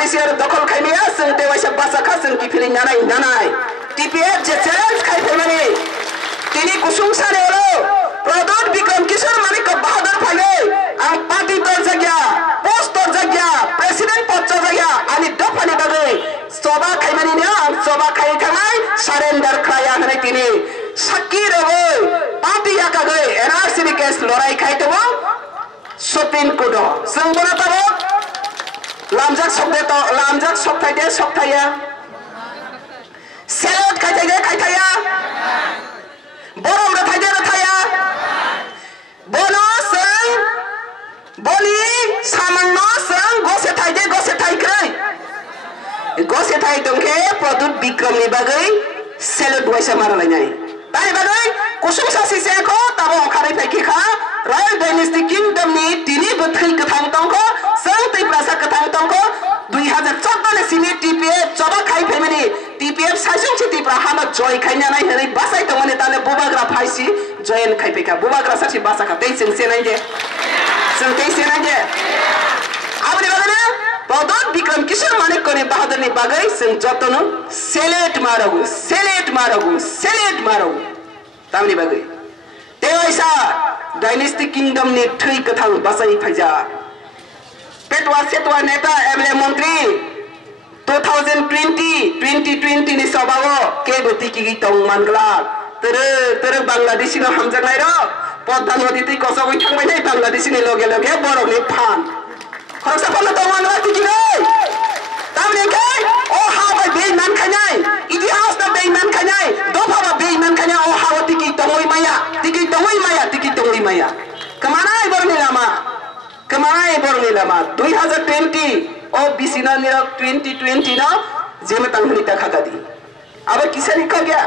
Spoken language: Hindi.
जुडिसियारि दखल खायनाया जों देवाइसा बासाखा जों गिफिरि नानाय टीपीएफ जे चेलेंज खायफैमानि तिनि कुसुं सानेरो प्रदोत विक्रम किशोर मानिक बहादुर फाइले आं पार्टी तर जाग्या पोस्ट तर जाग्या प्रेसिडेंट पद तर जाग्या आनि दफानि बागै सभा खायमानिनो आं सभा खायखांनाय सारेन्डार खाया होनाय तिनि साखी रगै पार्टी याकागै एनआरसी नि केस लड़ाई खायतबो सुप्रीम कोर्ट जों बनाताबो लामजाक सक्थाया सेलेट खायथाया बरम रथाया बोनो जों बलि सामांनो जों गसे थाइखै गसे थाइ दंखे प्रदुत विक्रमनि बागै सेलेट वाइसा मारालायनाय तानि बागै कुसुं सासे सेखौ ताबो ओंखारै फायखिखा रयेल डायनेस्टी किंगडमनि तिनि बोथै गोथां दंखौ जों तैप्रासा गोथां दंखौ 2014 सिनि टीपीएफ जबा खायफैमानि टीपीएफ साइसं सिटिफ्रा हामा जय खायनानै हरै बासाय दंमाने ताले बुबाग्रा फाइसि जयन खायफैखा बुबाग्रा सासि बासाखा तै जों सेनाय दे आबनि बागैनो प्रदोत विक्रम किशोर मानिक कोनि बहादुरनि बागै जों जतनो सेलेट मारगु तामनि बागै देवाइसा डायनेस्टी किंगडमनि थै गोथां बासाय फायजा पेटवा नेता एमएलए मंत्री 2020 नि सभाओ के गति की तंग मानगला तेरे बांग्लादेशी नो हमजनाय र प्रधानमंत्री ती कसबै थांबाय नै बांग्लादेशी नि लगे बरकनि फान खरसा फन तंग मानगला तिकी नै तामने के ओ हाबाय बेइमान खानाय इतिहास ना बेइमान खानाय दफाबा बेइमान खानाय ओ हावा तिकी तंगै माया कमानाय बरनि लामा 2020 ओ बिसिना निरक 2020 ना जेमे तांगनि ताखा गादी अब किसे निकल गया